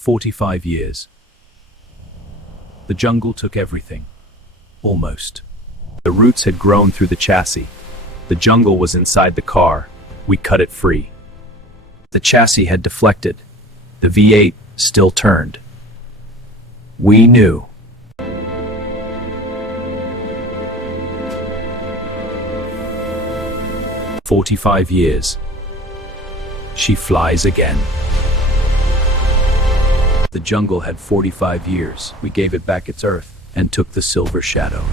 45 years. The jungle took everything. Almost. The roots had grown through the chassis. The jungle was inside the car. We cut it free. The chassis had deflected. The V8 still turned. We knew. "45 years. She flies again." The jungle had 45 years. We gave it back its earth and took the silver shadow.